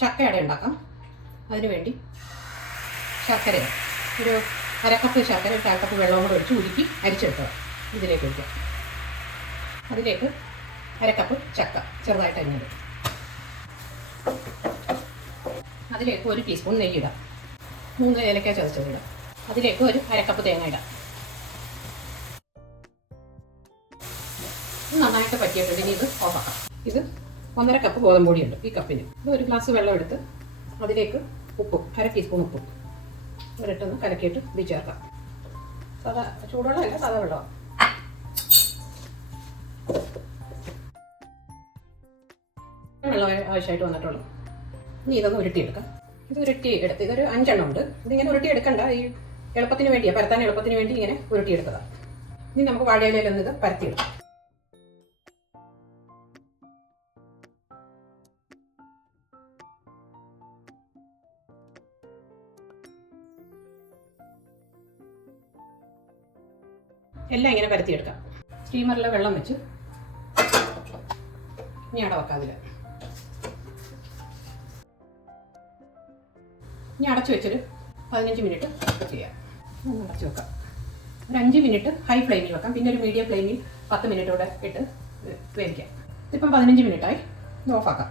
ചക്കയട ഉണ്ടാക്കാം. അതിന് വേണ്ടി ശർക്കര ഒരു അരക്കപ്പ് ശർക്കര, ഒരു 1/4 കപ്പ് വെള്ളം കൂടെ ഒഴിച്ച് ഉരുക്കി അരിച്ചെടുക്കുക. ഇതിലേക്ക് ഒഴിക്കുക. അതിലേക്ക് അരക്കപ്പ് ചക്ക ചെറുതായിട്ട് അരിഞ്ഞത്. അതിലേക്ക് 1 ടീസ്പൂൺ നെയ്യ് ഇടാം. 3 ഏലക്ക ചതച്ചത് ഇടാം. അതിലേക്ക് ഒരു അരക്കപ്പ് തേങ്ങ ഇടാം. നന്നായിട്ട് പറ്റിയിട്ടുണ്ട്. ഇനി ഇത് ഓഫാക്കാം. ഇത് 1.5 കപ്പ് ഗോതമ്പ് പൊടിയുണ്ട് ഈ കപ്പിന്. ഇത് 1 ഗ്ലാസ് വെള്ളം എടുത്ത് അതിലേക്ക് ഉപ്പും 1/2 ടീസ്പൂൺ ഉപ്പും ഒരിട്ടൊന്ന് കലക്കിയിട്ട് ഇത് ചേർക്കാം. സാധാ ചൂടുവെള്ളമല്ല, സാധാ വെള്ളമാണ്. വെള്ളം ആവശ്യമായിട്ട് വന്നിട്ടുള്ളൂ. ഇനി ഇതൊന്ന് ഉരുട്ടിയെടുക്കാം. ഇത് ഉരുട്ടിയെടുത്ത് ഇതൊരു 5 എണ്ണം ഉണ്ട്. ഇതിങ്ങനെ ഉരുട്ടിയെടുക്കണ്ട, ഈ എളുപ്പത്തിന് വേണ്ടിയാണ്, പരത്താൻ എളുപ്പത്തിന് വേണ്ടി ഇങ്ങനെ ഉരുട്ടിയെടുത്തതാണ്. ഇനി നമുക്ക് വാഴയിലൊന്ന് ഇത് പരത്തിയെടുക്കാം. എല്ലാം ഇങ്ങനെ പരത്തിയെടുക്കാം. സ്റ്റീമറിലെ വെള്ളം വെച്ച് ഇനി അട വെക്കാം. അതിൽ ഇനി അടച്ചു വെച്ചൊരു 15 മിനിറ്റ് ചെയ്യാം. അടച്ചു വെക്കാം. ഒരു 5 മിനിറ്റ് ഹൈ ഫ്ലെയിമിൽ വെക്കാം. പിന്നെ ഒരു മീഡിയം ഫ്ലെയിമിൽ 10 മിനിറ്റ് കൂടെ ഇട്ട് വേവിക്കാം. ഇതിപ്പം 15 മിനിറ്റായി. ഇത് ഓഫാക്കാം.